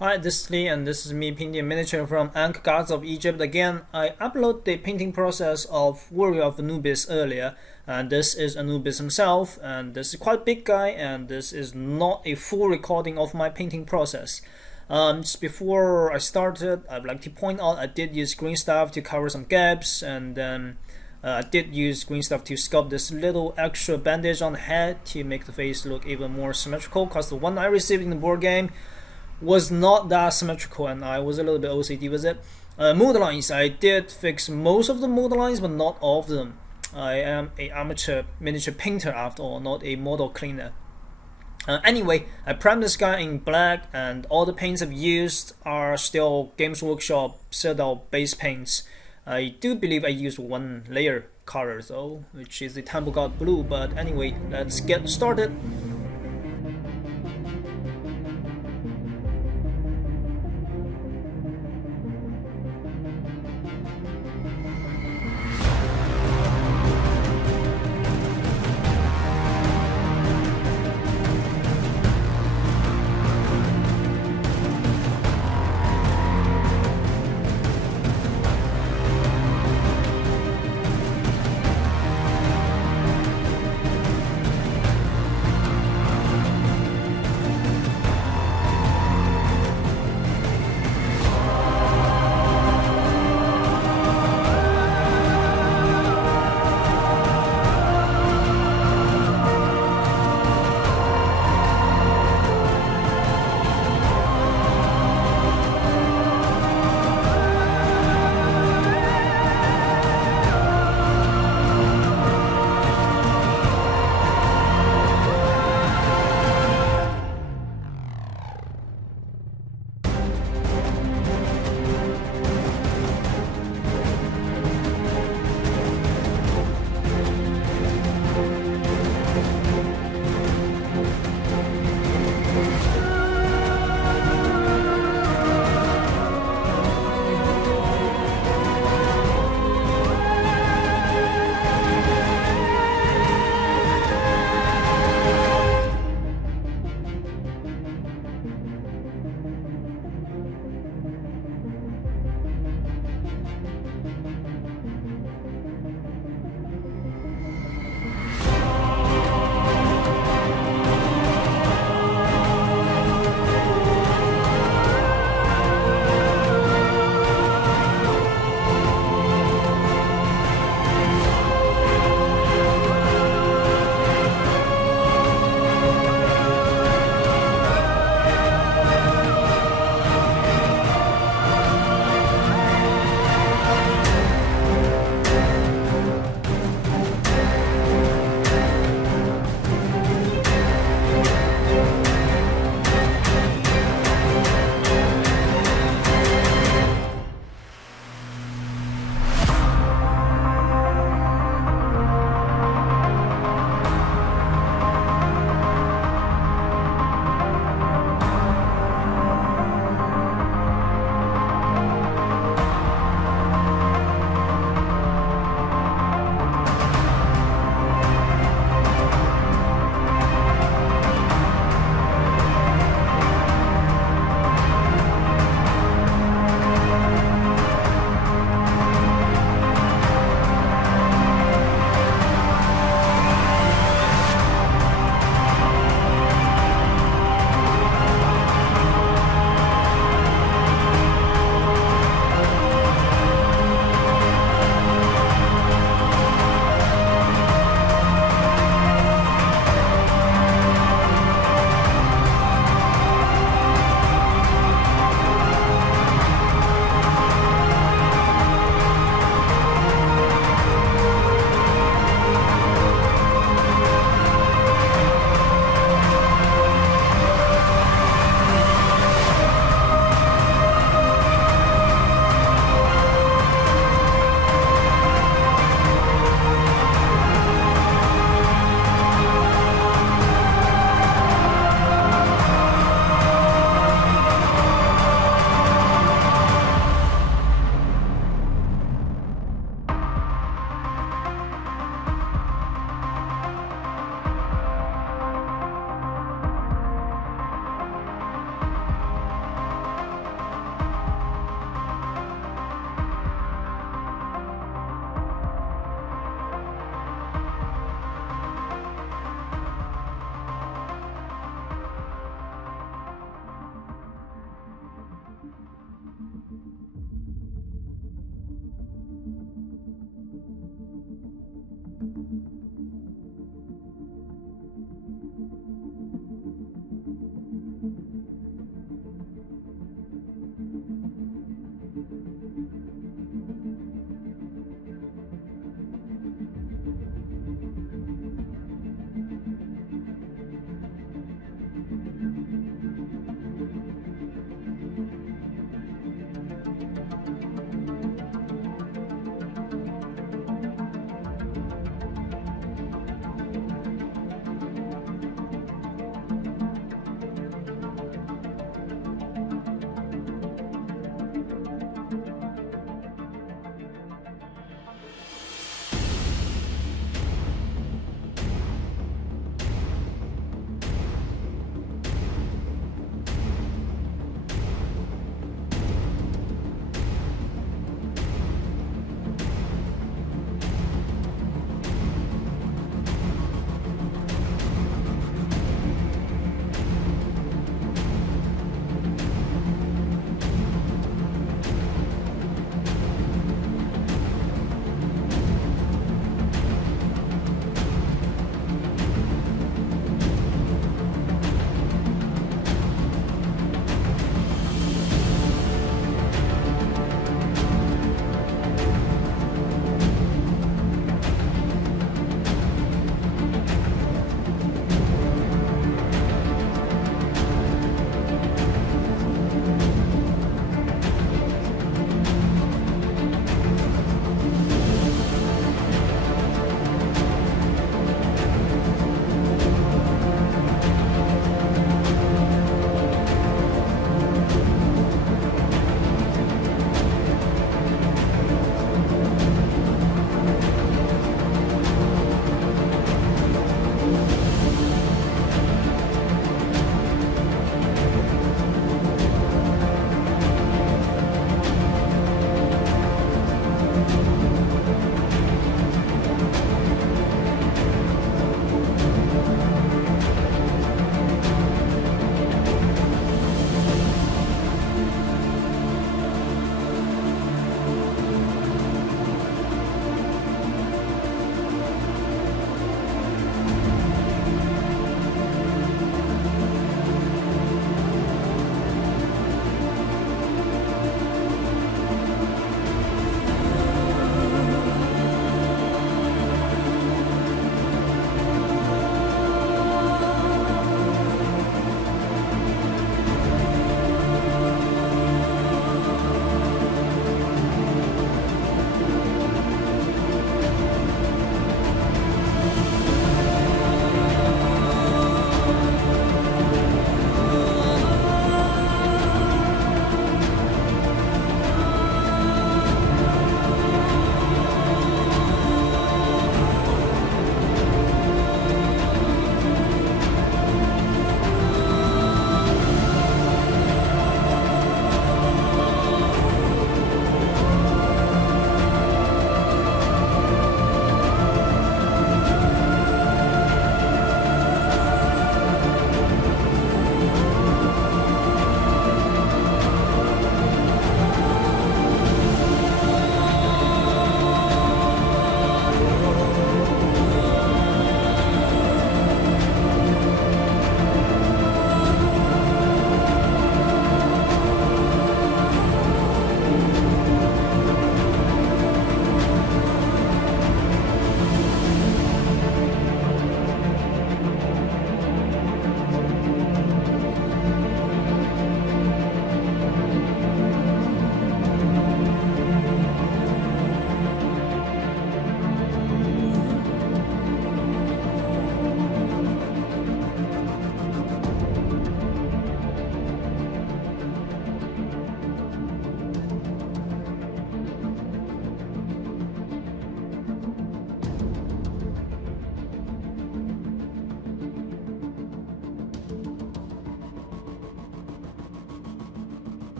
Hi, this is Lee, and this is me painting a miniature from Ankh Gods of Egypt. Again, I uploaded the painting process of Warrior of Anubis earlier, and this is Anubis himself, and this is quite a big guy, and this is not a full recording of my painting process. Just before I started, I'd like to point out I did use green stuff to cover some gaps, and then I did use green stuff to sculpt this little extra bandage on the head to make the face look even more symmetrical, because the one I received in the board game was not that symmetrical, and I was a little bit OCD with it. Mood lines, I did fix most of the mood lines, but not all of them. I am an amateur miniature painter after all, not a model cleaner. Anyway, I primed this guy in black, and all the paints I've used are still Games Workshop Citadel base paints. I do believe I used one layer color though, which is the Temple God Blue, but anyway, let's get started.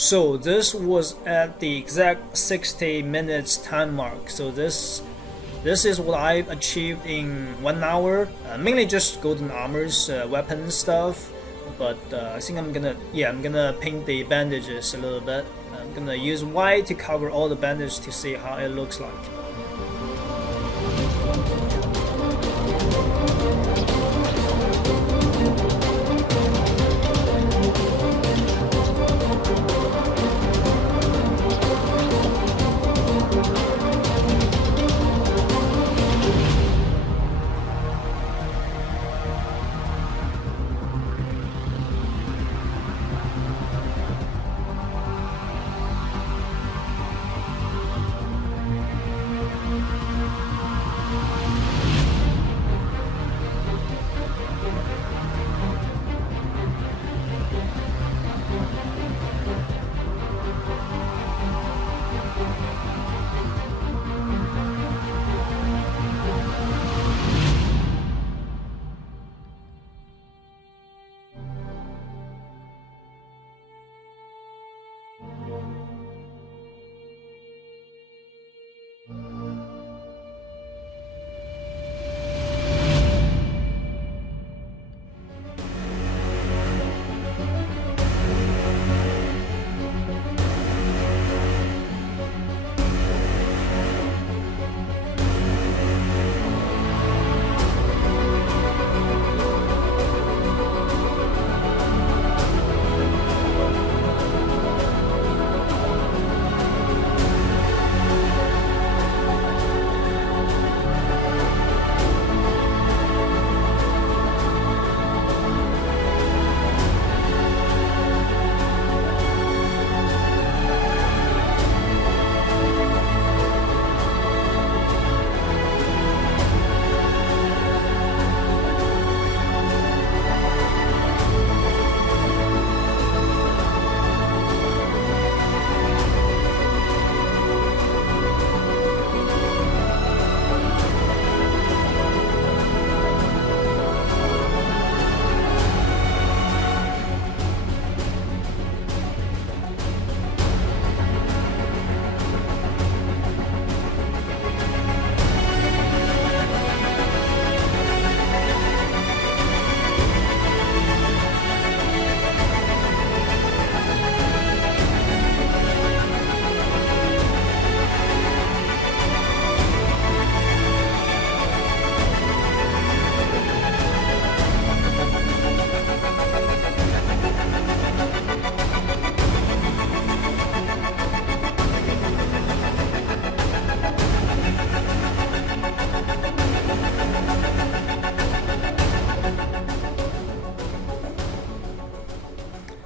So this was at the exact 60 minutes time mark. So this is what I've achieved in 1 hour. Mainly just golden armors, weapons stuff. But I think I'm gonna paint the bandages a little bit. I'm gonna use white to cover all the bandages to see how it looks like.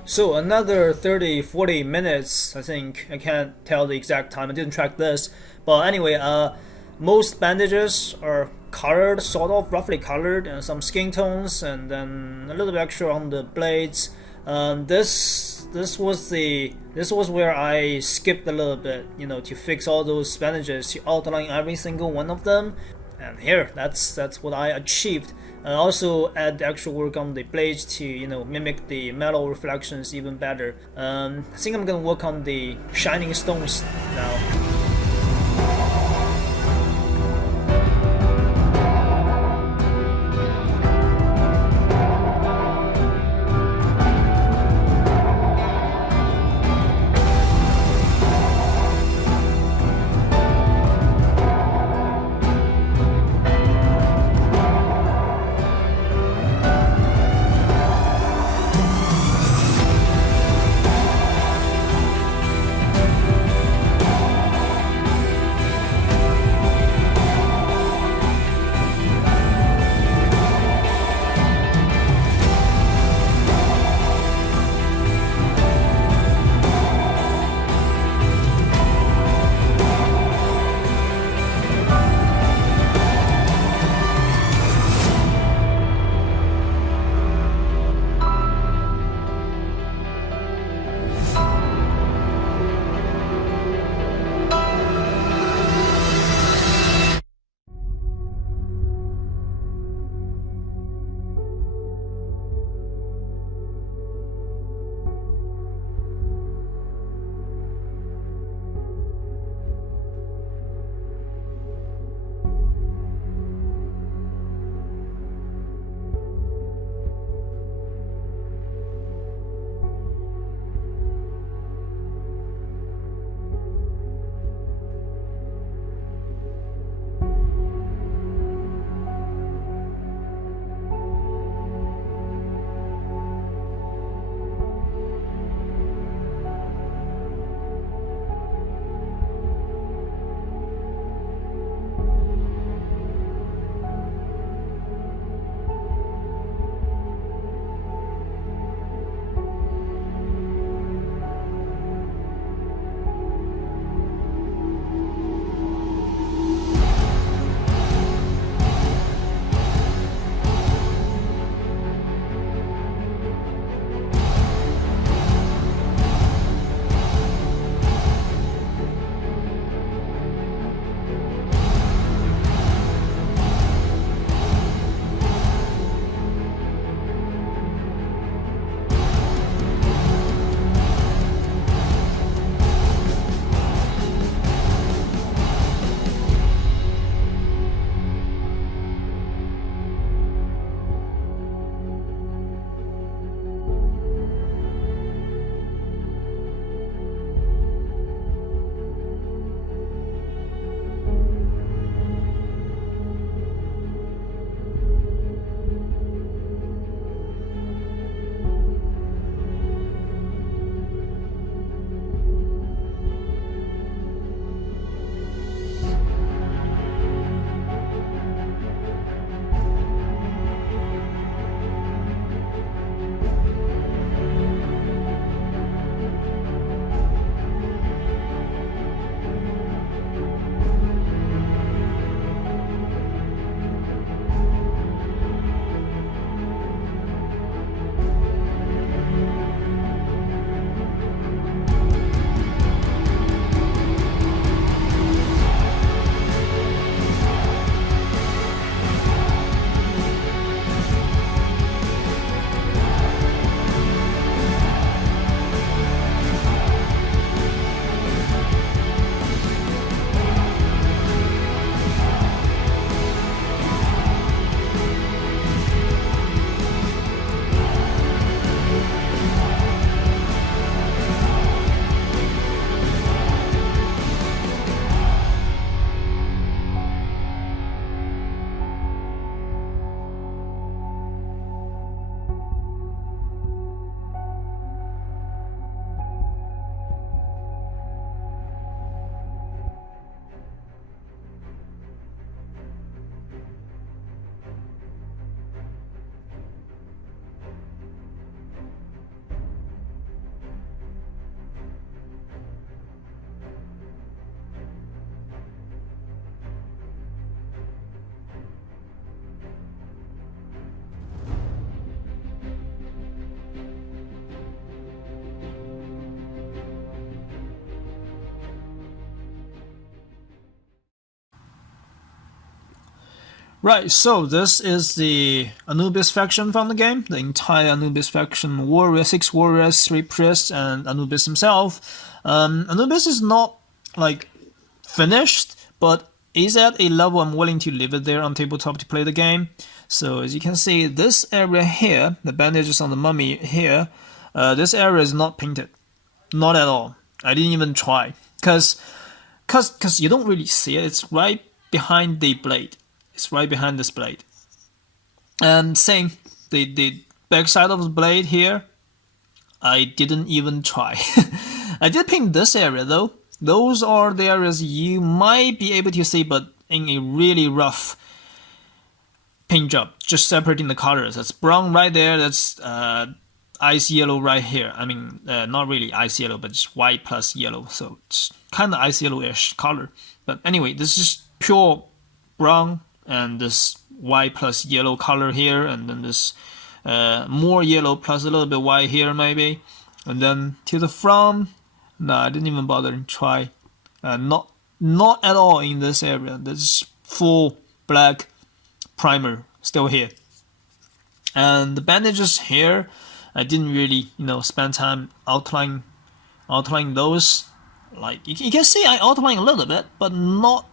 So another 30-40 minutes, I think. I can't tell the exact time, I didn't track this. But anyway, most bandages are colored, sort of roughly colored, and some skin tones, and then a little bit extra on the blades. This was where I skipped a little bit, to fix all those bandages, to outline every single one of them. And here, that's what I achieved. I also add the actual work on the blades to mimic the metal reflections even better. I think I'm gonna work on the shining stones now. Right, so this is the Anubis faction from the game. The entire Anubis faction, warrior, 6 warriors, 3 priests, and Anubis himself. Anubis is not like finished, but is at a level I'm willing to leave it there on tabletop to play the game. So as you can see, this area here, the bandages on the mummy here, this area is not painted, not at all. I didn't even try, cause you don't really see it. It's right behind the blade. It's right behind this blade. And same, the back side of the blade here, I didn't even try. I did paint this area though. Those are the areas you might be able to see, but in a really rough paint job, just separating the colors. That's brown right there, that's ice yellow right here. I mean, not really ice yellow, but just white plus yellow, so it's kind of ice yellowish color. But anyway, this is pure brown, and this white plus yellow color here, and then this more yellow plus a little bit white here maybe. And then to the front, no, I didn't even bother to try. Not at all in this area. This is full black primer still here. And the bandages here, I didn't really, spend time outlining those. Like you can see I outline a little bit, but not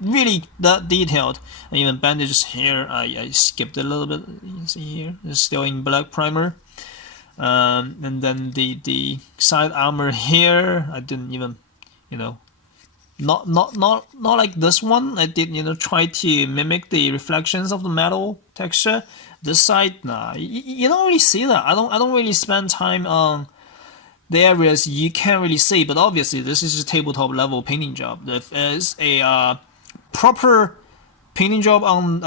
really that detailed. And even bandages here, I skipped a little bit. You can see here, it's still in black primer. And then the side armor here, I didn't even, not like this one. I did, try to mimic the reflections of the metal texture. This side, nah, you don't really see that. I don't really spend time on the areas you can't really see. But obviously, this is a tabletop level painting job. If is a proper painting job on,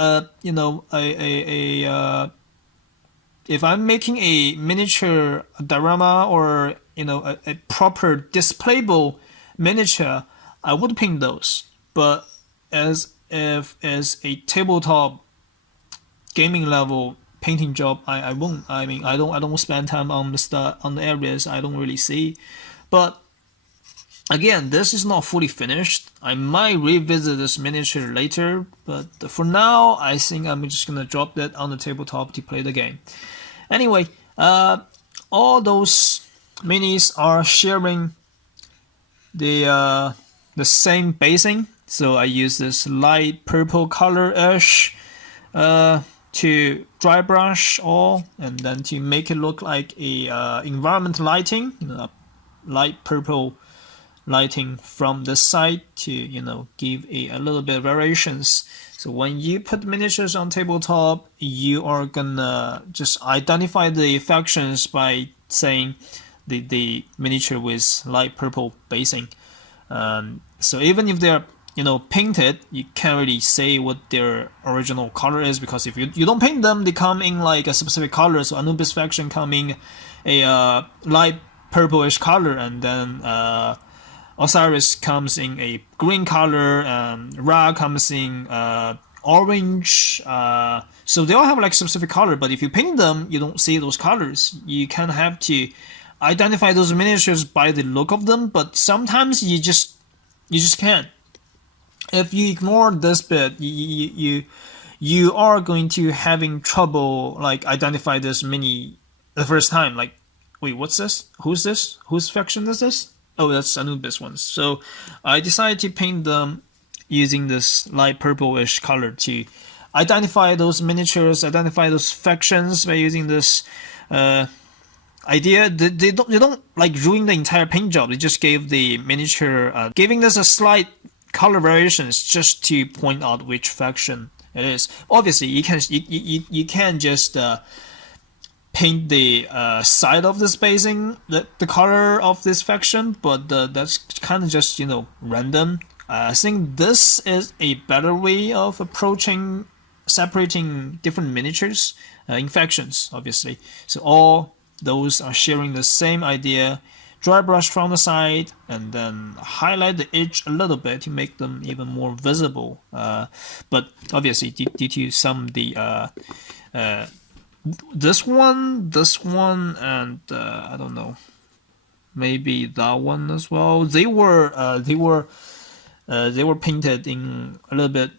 if I'm making a miniature diorama or a proper displayable miniature, I would paint those. But as a tabletop gaming level painting job, I won't. I mean, I don't spend time on the areas I don't really see. But again, this is not fully finished. I might revisit this miniature later, but for now, I think I'm just gonna drop that on the tabletop to play the game. Anyway, all those minis are sharing the same basing, so I use this light purple color-ish to dry brush all, and then to make it look like a environment lighting, light purple lighting from the side to give a little bit of variations. So when you put miniatures on tabletop, you are gonna just identify the factions by saying the miniature with light purple basing. So even if they're painted, you can't really say what their original color is, because if you don't paint them, they come in like a specific color. So Anubis faction come in a light purplish color, and then Osiris comes in a green color, and Ra comes in orange. So they all have like specific color, but if you paint them, you don't see those colors. You kind of have to identify those miniatures by the look of them, but sometimes you just can't. If you ignore this bit, you are going to having trouble like identify this mini the first time. Like, wait, what's this? Who's this? Whose faction is this? Oh, that's Anubis ones. So I decided to paint them using this light purplish color to identify those miniatures, identify those factions by using this idea. They don't like ruin the entire paint job. They just gave the miniature, giving this a slight color variations just to point out which faction it is. Obviously, you can just paint the side of this basing, the color of this faction, but that's kind of just random. I think this is a better way of approaching separating different miniatures in factions, obviously. So all those are sharing the same idea. Dry brush from the side and then highlight the edge a little bit to make them even more visible. But obviously, due to some the this one, and I don't know, maybe that one as well. They were painted in a little bit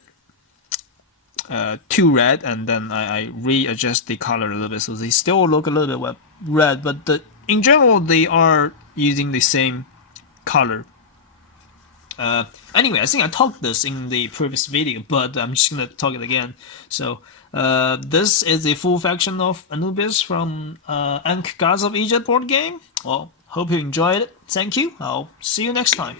too red, and then I readjust the color a little bit, so they still look a little bit red, but in general they are using the same color. Anyway, I think I talked this in the previous video, but I'm just gonna talk it again. So this is the full faction of Anubis from Ankh Gods of Egypt board game. Well, hope you enjoyed it. Thank you. I'll see you next time.